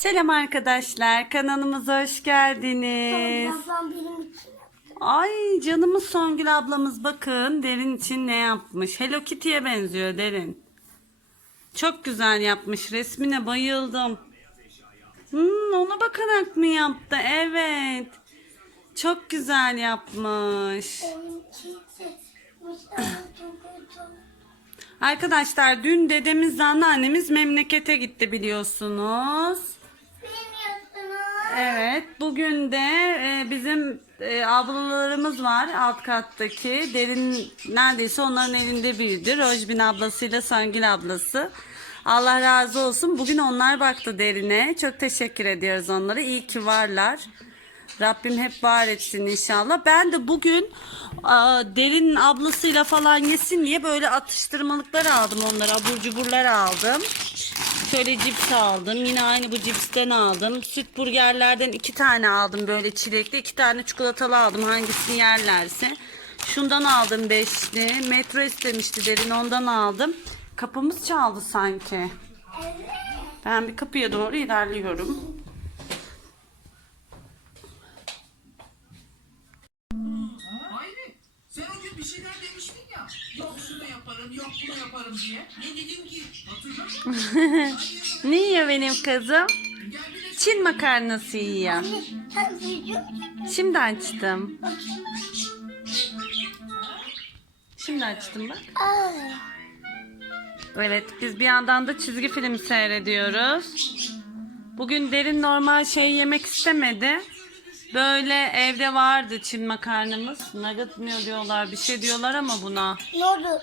Selam arkadaşlar. Kanalımıza hoş geldiniz. Ablam benim için yaptı. Ay canımız Songül ablamız bakın Derin için ne yapmış. Hello Kitty'ye benziyor Derin. Çok güzel yapmış. Resmine bayıldım. Hmm, ona bakarak mı yaptı? Evet. Çok güzel yapmış. Arkadaşlar dün dedemizle anneannemiz memlekete gitti biliyorsunuz. Evet, bugün de e, bizim e, ablalarımız var alt kattaki. Derin neredeyse onların evinde büyüdü. Rojbin ablasıyla Sangil ablası. Allah razı olsun. Bugün onlar baktı derine. Çok teşekkür ediyoruz onlara. İyi ki varlar. Rabbim hep var etsin inşallah. Ben de bugün Derin ablasıyla falan yesin diye böyle atıştırmalıklar aldım onlara. Abur cuburlar aldım. Şöyle cips aldım. Yine aynı bu cipsten aldım. Süt burgerlerden iki tane aldım böyle çilekli. iki tane çikolatalı aldım hangisini yerlerse. Şundan aldım beşli. Metro istemişti derin ondan aldım. Kapımız çaldı sanki. Ben bir kapıya doğru ilerliyorum. Hayri, sen o gün bir şeyler demiştin ya. Yok şunu yaparım, yaparım diye. Ne dedim ki? Ne yiyor benim kızım? Çin makarnası yiyor. Şimdi açtım. Şimdi açtım bak. Evet biz bir yandan da çizgi film seyrediyoruz. Bugün derin normal şey yemek istemedi. Böyle evde vardı Çin makarnamız. Nugget mı diyorlar bir şey diyorlar ama buna. Nodu.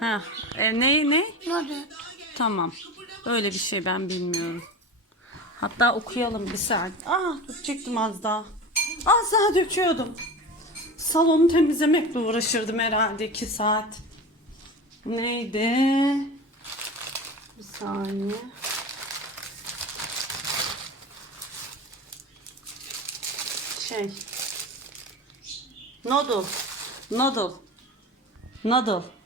Ha, e, ne ne? Nodu. Tamam. Öyle bir şey ben bilmiyorum. Hatta okuyalım bir saat. Aa dökecektim az daha. Az daha döküyordum. Salonu temizlemekle uğraşırdım herhalde iki saat. Neydi? Bir saniye. Şey. Noodle. Noodle. Noodle.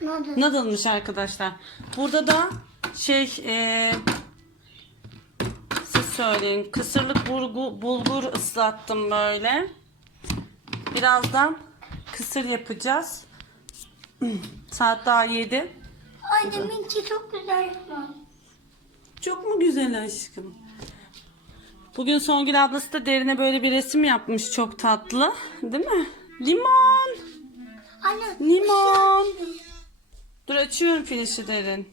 Nodu. Noodle'mış arkadaşlar. Burada da şey e, siz söyleyin. Kısırlık bulgu, bulgur ıslattım böyle. Birazdan kısır yapacağız. Saat daha 7. Ay deminki çok güzel yapma. Çok mu güzel aşkım? Bugün Songül ablası da derine böyle bir resim yapmış çok tatlı. Değil mi? Limon. Anne. Limon. Dur açıyorum flaşı derin.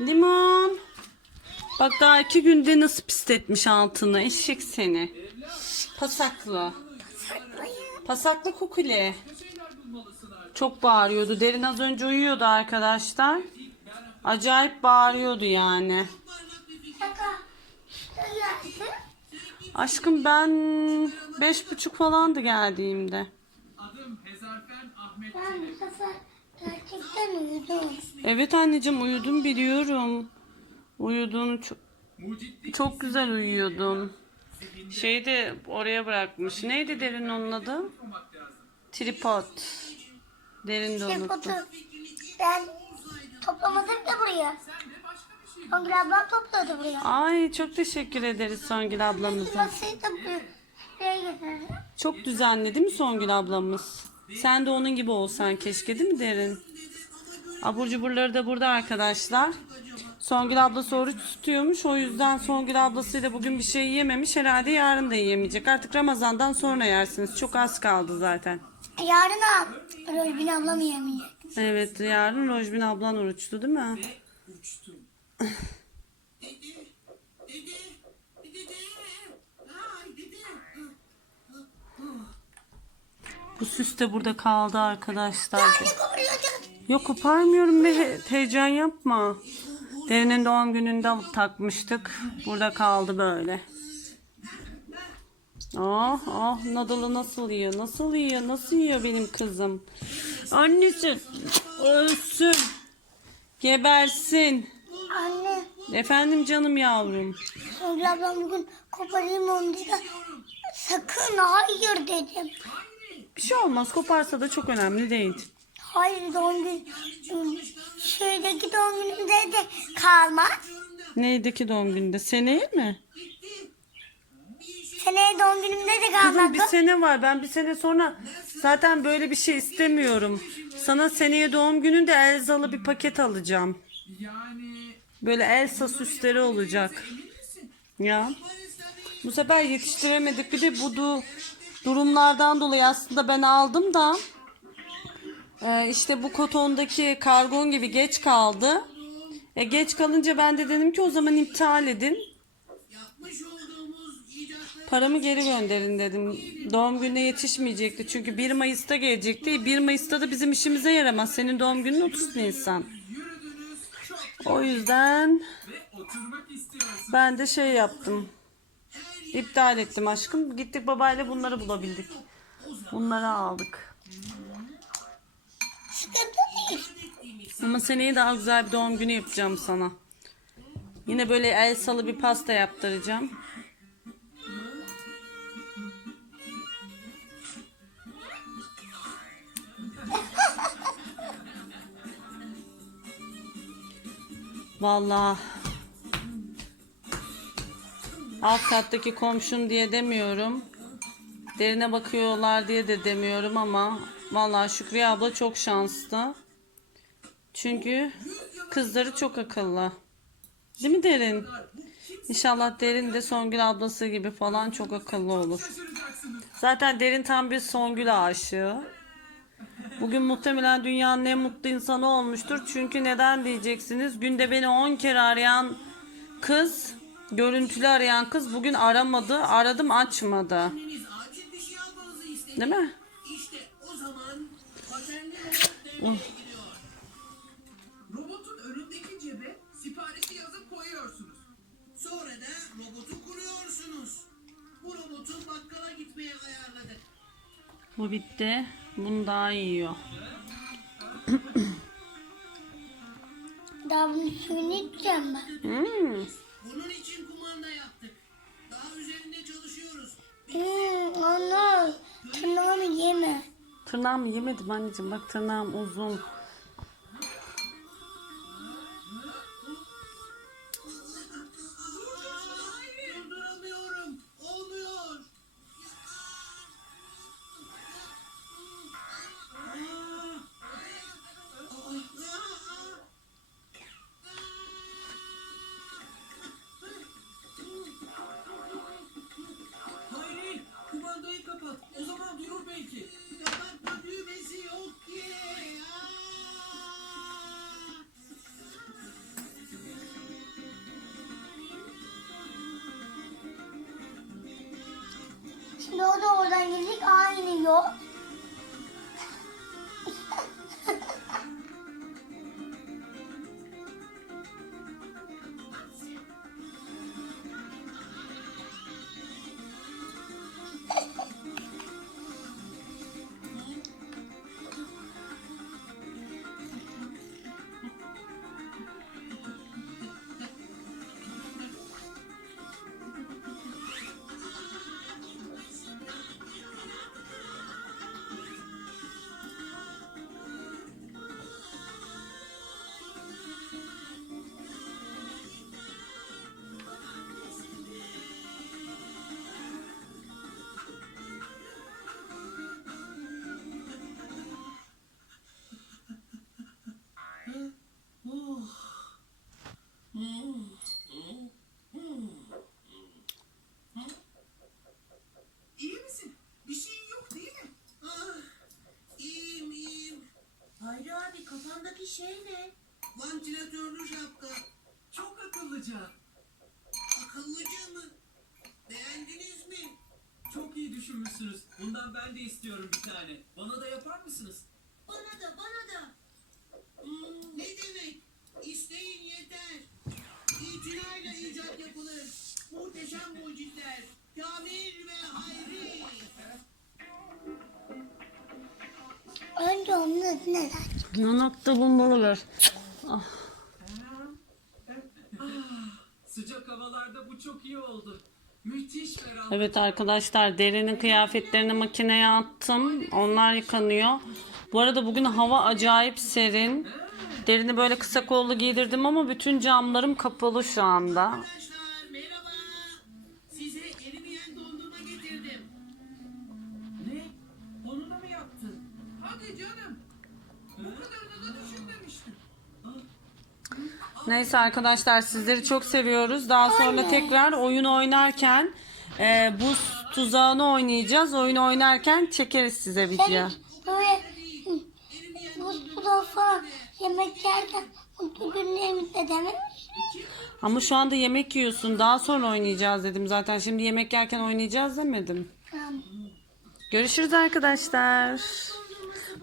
Limon. Bak daha iki günde nasıl pisletmiş altını. Eşek seni. Pasaklı. Pasaklı kukuli. Çok bağırıyordu. Derin az önce uyuyordu arkadaşlar. Acayip bağırıyordu yani. Aşkım ben beş buçuk falandı geldiğimde. adım Hezarfen. Ben bu sefer gerçekten uyudum. Evet anneciğim uyudum biliyorum. Uyuduğunu çok çok güzel uyuyordun. Şeyi de oraya bırakmış. Neydi derin onun adı? Tripod. Derin de unuttu. Ben toplamadım da buraya. Songül ablam topladı buraya. Ay çok teşekkür ederiz Songül ablamıza. Masayı da buraya getirdim. Çok düzenli değil mi Songül ablamız? Sen de onun gibi olsan keşke değil mi Derin? Abur cuburları da burada arkadaşlar. Songül ablası oruç tutuyormuş. O yüzden Songül ablasıyla bugün bir şey yememiş. Herhalde yarın da yiyemeyecek. Artık Ramazan'dan sonra yersiniz. Çok az kaldı zaten. Yarın al. Rölbin ablam yemeyecek. Evet yarın Rojbin ablan oruçlu değil mi? Bu süs de burada kaldı arkadaşlar. Yok koparmıyorum be he- heyecan yapma. Derinin doğum gününde alıp takmıştık. Burada kaldı böyle. Oh oh Nadal'ı nasıl yiyor? Nasıl yiyor? Nasıl yiyor benim kızım? Annesi ölsün. Gebersin. Anne. Efendim canım yavrum. Songül ablam bugün koparayım onu dedi. Sakın hayır dedim. Bir şey olmaz. Koparsa da çok önemli değil. Hayır doğum gün şeydeki doğum günümde de kalmaz. Neydeki doğum günde? Seneye mi? Seneye doğum günümde de Kızım kalmaz. bir sene var. Ben bir sene sonra zaten böyle bir şey istemiyorum. Sana seneye doğum gününde Elsalı bir paket alacağım. Yani Böyle Elsa süsleri olacak. Ya. Bu sefer yetiştiremedik. Bir de bu du- durumlardan dolayı aslında ben aldım da e, işte bu kotondaki kargon gibi geç kaldı. E, geç kalınca ben de dedim ki o zaman iptal edin. Paramı geri gönderin dedim. Doğum gününe yetişmeyecekti. Çünkü 1 Mayıs'ta gelecekti. 1 Mayıs'ta da bizim işimize yaramaz. Senin doğum günün 30 Nisan. O yüzden ben de şey yaptım. İptal ettim aşkım. Gittik babayla bunları bulabildik. Bunları aldık. Ama seneye daha güzel bir doğum günü yapacağım sana. Yine böyle el salı bir pasta yaptıracağım. Vallahi alt kattaki komşun diye demiyorum. Derine bakıyorlar diye de demiyorum ama vallahi Şükriye abla çok şanslı. Çünkü kızları çok akıllı. Değil mi Derin? İnşallah Derin de Songül ablası gibi falan çok akıllı olur. Zaten Derin tam bir Songül aşığı. Bugün muhtemelen dünyanın en mutlu insanı olmuştur. Çünkü neden diyeceksiniz? Günde beni 10 kere arayan kız, görüntülü arayan kız bugün aramadı. Aradım açmadı. Değil mi? İşte o zaman paternli robot devreye giriyor. Robotun önündeki cebe siparişi yazıp koyuyorsunuz. Sonra da robotu kuruyorsunuz. Bu robotu bakkala gitmeye ayarladık. Bu bitti. Bunu daha iyi yiyor. Daha bunun suyunu içeceğim ben. Hmm. Tırnağımı yemedim anneciğim. Bak tırnağım uzun. Gelecek aynı şey ne? Vantilatörlü şapka. Çok akıllıca. Akıllıca mı? Beğendiniz mi? Çok iyi düşünmüşsünüz. Bundan ben de istiyorum bir tane. Bana da yapar mısınız? Bana da bana da. Hmm, ne demek? İsteyin yeter. İtinayla icat yapılır. Muhteşem mucitler. Kamil ve Hayri. Önce onun adı neler? Yanakta bulmalılar. Sıcak havalarda bu çok iyi oldu. Müthiş ferah. Evet arkadaşlar derinin kıyafetlerini makineye attım. Onlar yıkanıyor. Bu arada bugün hava acayip serin. Derini böyle kısa kollu giydirdim ama bütün camlarım kapalı şu anda. Neyse arkadaşlar sizleri çok seviyoruz. Daha sonra tekrar oyun oynarken e, buz tuzağını oynayacağız. Oyun oynarken çekeriz size video. Böyle buz buz falan yemek yerken mutlu günlerimizde dememiş. Ama şu anda yemek yiyorsun. Daha sonra oynayacağız dedim zaten. Şimdi yemek yerken oynayacağız demedim. Tamam. Görüşürüz arkadaşlar.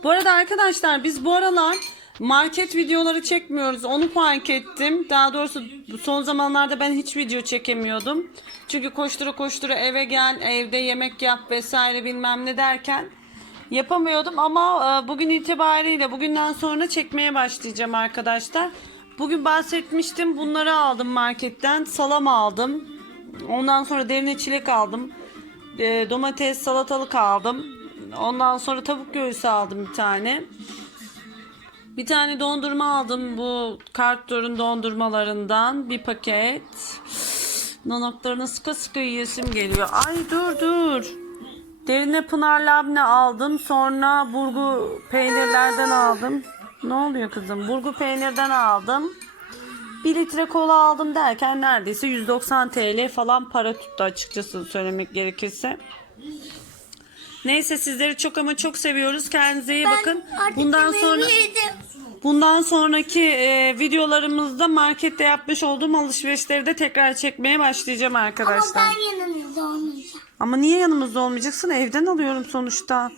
Bu arada arkadaşlar biz bu aralar market videoları çekmiyoruz. Onu fark ettim. Daha doğrusu son zamanlarda ben hiç video çekemiyordum. Çünkü koştura koştura eve gel, evde yemek yap vesaire bilmem ne derken yapamıyordum ama e, bugün itibariyle bugünden sonra çekmeye başlayacağım arkadaşlar. Bugün bahsetmiştim. Bunları aldım marketten. Salam aldım. Ondan sonra derine çilek aldım. E, domates, salatalık aldım. Ondan sonra tavuk göğsü aldım bir tane. Bir tane dondurma aldım bu Kartdor'un dondurmalarından bir paket. Nanoklarını sıkı sıkı yiyesim geliyor. Ay dur dur. Derine Pınar Labne aldım. Sonra burgu peynirlerden aldım. Ne oluyor kızım? Burgu peynirden aldım. 1 litre kola aldım derken neredeyse 190 TL falan para tuttu açıkçası söylemek gerekirse. Neyse sizleri çok ama çok seviyoruz. Kendinize iyi bakın. Artık Bundan yemeğimi sonra yedim. bundan sonraki e, videolarımızda markette yapmış olduğum alışverişleri de tekrar çekmeye başlayacağım Ama arkadaşlar. ben yanınızda olmayacağım. Ama niye yanımızda olmayacaksın? Evden alıyorum sonuçta.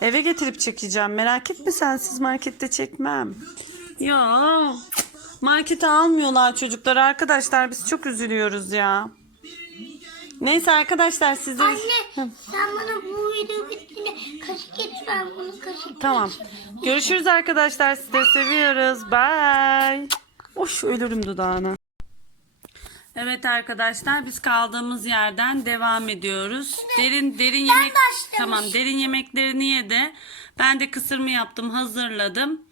Eve getirip çekeceğim. Merak etme sensiz markette çekmem. Ya markete almıyorlar çocuklar arkadaşlar. Biz çok üzülüyoruz ya. Neyse arkadaşlar sizin... Anne sen bana bu video bittiğinde kaşık getir ben bunu kaşık Tamam. Görüşürüz arkadaşlar. Sizleri seviyoruz. Bye. Oş ölürüm dudağına. Evet arkadaşlar biz kaldığımız yerden devam ediyoruz. Derin derin yemek tamam derin yemeklerini yedi. Ben de kısırımı yaptım, hazırladım.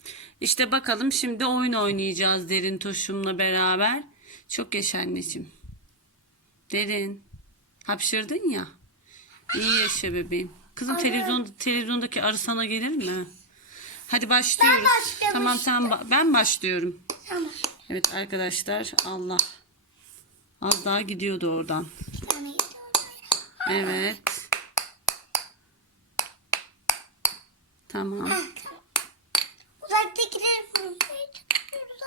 İşte bakalım şimdi oyun oynayacağız Derin Toşum'la beraber. Çok yaşa anneciğim. Derin. Hapşırdın ya. İyi yaşa bebeğim. Kızım televizyon televizyondaki arı sana gelir mi? Hadi başlıyoruz. başlamıştım. tamam ba- ben başlıyorum. Tamam. Evet arkadaşlar Allah. Az daha gidiyordu oradan. Evet. Tamam. Uzaktakileri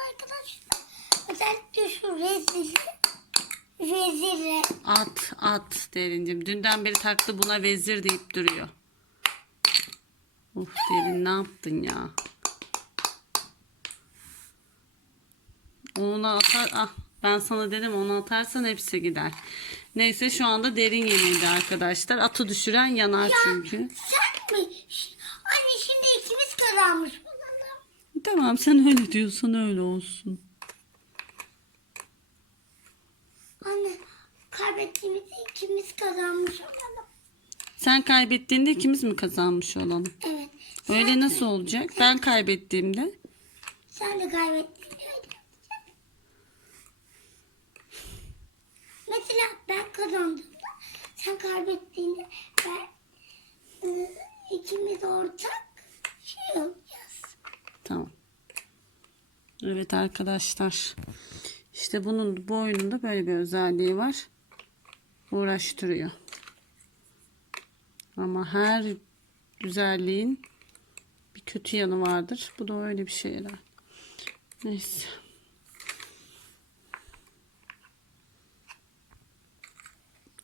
arkadaşlar. Özellikle şu rezili. Rezili. At at derincim. Dünden beri taktı buna vezir deyip duruyor. Uf derin ne yaptın ya? Onu atar. Ah ben sana dedim onu atarsan hepsi gider. Neyse şu anda derin yemeğiydi arkadaşlar. Atı düşüren yanar çünkü. Sen mi? Anne şimdi ikimiz kazanmış. Tamam sen öyle diyorsan öyle olsun. Anne kaybettiğimizde ikimiz kazanmış olalım. Sen kaybettiğinde ikimiz mi kazanmış olalım? Evet. Öyle nasıl olacak? Ben kaybettiğimde Sen de yapacağız. Mesela ben kazandığımda sen kaybettiğinde ben ıı, ikimiz ortak şey yapacağız. Tamam. Evet arkadaşlar. İşte bunun bu böyle bir özelliği var. Uğraştırıyor. Ama her güzelliğin bir kötü yanı vardır. Bu da öyle bir şey herhalde. Neyse.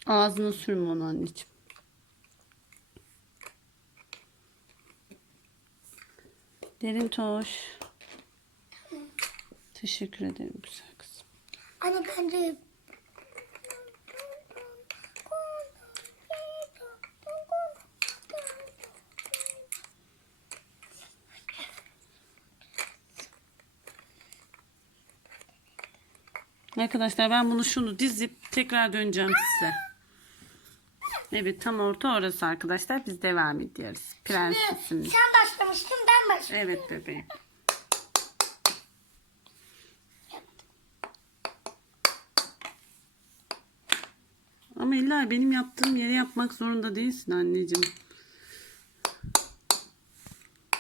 Ağzına sürme onu anneciğim. Derin toş. Teşekkür ederim güzel. Anne bence Arkadaşlar ben bunu şunu dizip tekrar döneceğim size. Evet tam orta orası arkadaşlar. Biz devam ediyoruz. Prensesimle. sen başlamıştın ben baş. Evet bebeğim. Ama illa benim yaptığım yere yapmak zorunda değilsin anneciğim.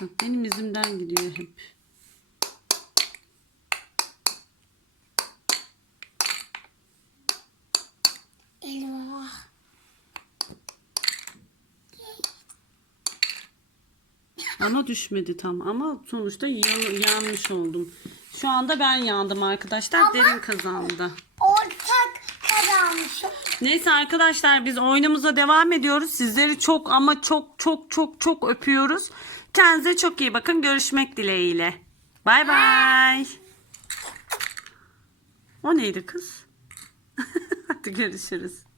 Bak benim izimden gidiyor hep. Bana düşmedi tam ama sonuçta yan- yanmış oldum. Şu anda ben yandım arkadaşlar. Derin kazandı. Neyse arkadaşlar biz oyunumuza devam ediyoruz. Sizleri çok ama çok çok çok çok öpüyoruz. Kendinize çok iyi bakın. Görüşmek dileğiyle. Bay bay. O neydi kız? Hadi görüşürüz.